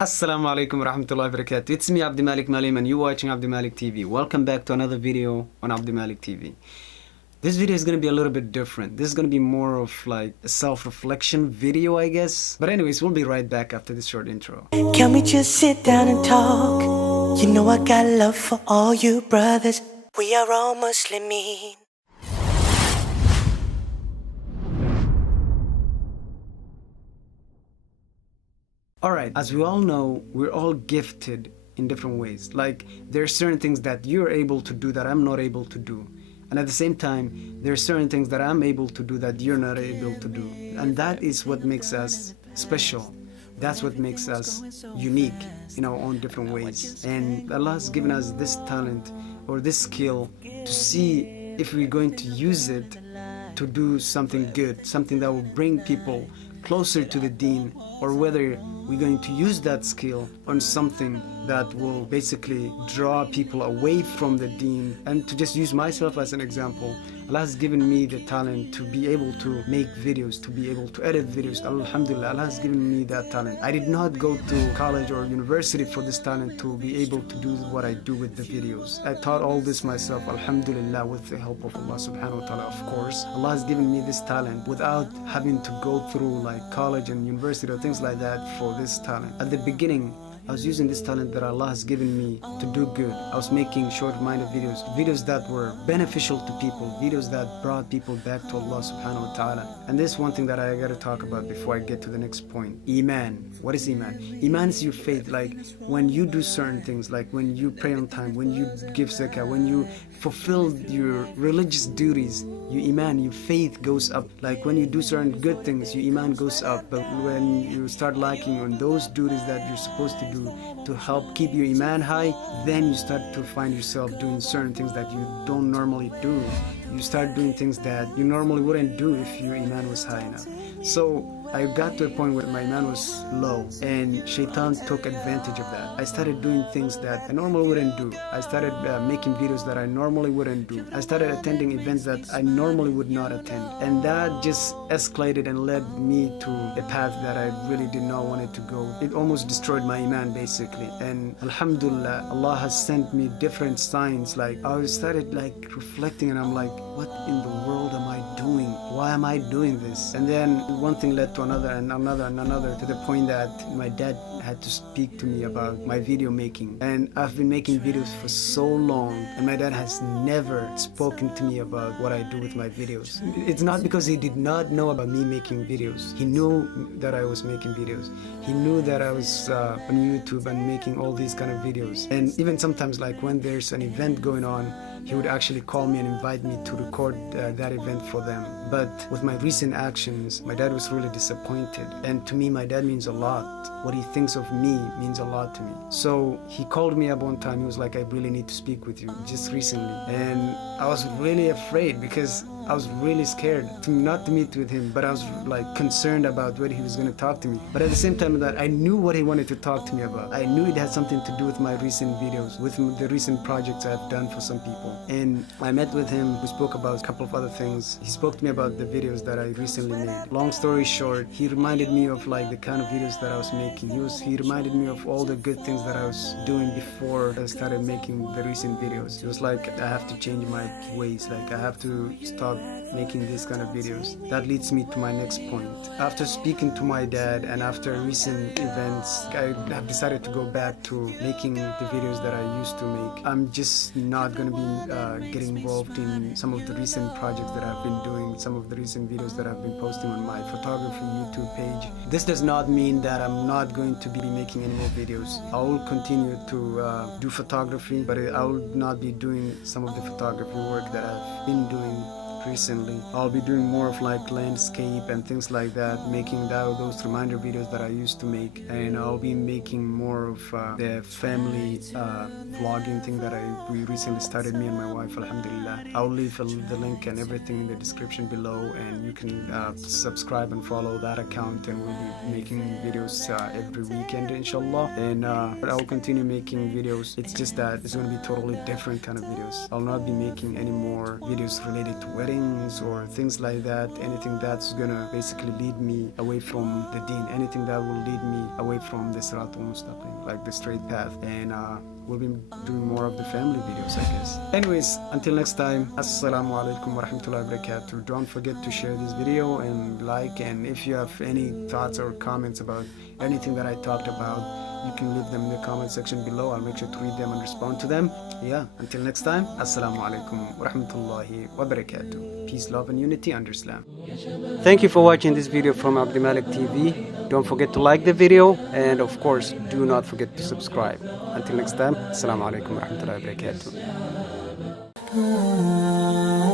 Assalamu alaikum warahmatullahi wabarakatuh. It's me Abdimalik Malim and you're watching Abdimalik TV. Welcome back to another video on Abdimalik TV. This video is going to be a little bit different. This is going to be more of like a self-reflection video, I guess. But anyways, we'll be right back after this short intro. Can we just sit down and talk? You know I got love for all you brothers. We are all Muslimin. Alright, as we all know, we're all gifted in different ways. Like, there are certain things that you're able to do that I'm not able to do. And at the same time, there are certain things that I'm able to do that you're not able to do. And that is what makes us special. That's what makes us unique in our own different ways. And Allah has given us this talent or this skill to see if we're going to use it to do something good, something that will bring people closer to the deen, or whether we're going to use that skill on something that will basically draw people away from the deen. And to just use myself as an example, Allah has given me the talent to be able to make videos, to be able to edit videos. Alhamdulillah, Allah has given me that talent. I did not go to college or university for this talent to be able to do what I do with the videos. I taught all this myself, alhamdulillah, with the help of Allah subhanahu wa ta'ala, of course. Allah has given me this talent without having to go through like college and university or things like that for this talent. At the beginning, I was using this talent that Allah has given me to do good. I was making short-minded videos that were beneficial to people, videos that brought people back to Allah subhanahu wa ta'ala. And this is one thing that I gotta talk about before I get to the next point. Iman. What is Iman? Iman is your faith. Like when you do certain things, like when you pray on time, when you give zakah, when you fulfill your religious duties, your Iman, your faith goes up. Like when you do certain good things, your Iman goes up. But when you start lacking on those duties that you're supposed to do to help keep your Iman high, then you start to find yourself doing certain things that you don't normally do. You start doing things that you normally wouldn't do if your Iman was high enough. So I got to a point where my Iman was low and Shaitan took advantage of that. I started doing things that I normally wouldn't do. I started making videos that I normally wouldn't do. I started attending events that I normally would not attend. And that just escalated and led me to a path that I really did not want it to go. It almost destroyed my Iman basically. And alhamdulillah, Allah has sent me different signs. Like I started like reflecting and I'm like, what in the world am I doing? Why am I doing this? And then one thing led to another and another and another, to the point that my dad had to speak to me about my video making. And I've been making videos for so long and my dad has never spoken to me about what I do with my videos. It's not because he did not know about me making videos. He knew that I was making videos. He knew that I was on YouTube and making all these kind of videos. And even sometimes like when there's an event going on, he would actually call me and invite me to record that event for them. But with my recent actions, my dad was really disappointed. And to me, my dad means a lot. What he thinks of me means a lot to me. So he called me up one time. He was like, I really need to speak with you just recently. And I was really afraid because I was really scared not to meet with him, but I was like concerned about whether he was going to talk to me. But at the same time that I knew what he wanted to talk to me about. I knew it had something to do with my recent videos, with the recent projects I've done for some people. And I met with him. We spoke about a couple of other things. He spoke to me about the videos that I recently made. Long story short, he reminded me of like the kind of videos that I was making. He reminded me of all the good things that I was doing before I started making the recent videos. It was like I have to change my ways. Like I have to stop making these kind of videos. That leads me to my next point. After speaking to my dad and after recent events, I have decided to go back to making the videos that I used to make. I'm just not going to be getting involved in some of the recent projects that I've been doing, some of the recent videos that I've been posting on my photography YouTube page. This does not mean that I'm not going to be making any more videos. I will continue to do photography, but I will not be doing some of the photography work that I've been doing recently. I'll be doing more of like landscape and things like that, making those reminder videos that I used to make, and I'll be making more of the family vlogging thing that we recently started, me and my wife, alhamdulillah. I'll leave the link and everything in the description below, and you can subscribe and follow that account, and we'll be making videos every weekend inshallah. And I'll continue making videos. It's just that it's going to be totally different kind of videos. I'll not be making any more videos related to wedding weddings or things like that, anything that's gonna basically lead me away from the deen, anything that will lead me away from the Sirat al-Mustaqim, like the straight path. And we'll be doing more of the family videos, I guess. Anyways, until next time, assalamu alaikum wa rahmatullahi wa barakatuh. Don't forget to share this video and like, and if you have any thoughts or comments about anything that I talked about, you can leave them in the comment section below. I'll make sure to read them and respond to them. Yeah, until next time, assalamu alaikum wa rahmatullahi wa barakatuh. Peace, love and unity under Islam. Thank you for watching this video from Abdimalik TV. Don't forget to like the video, and of course, do not forget to subscribe. Until next time, assalamu alaikum wa rahmatullahi wa barakatuh.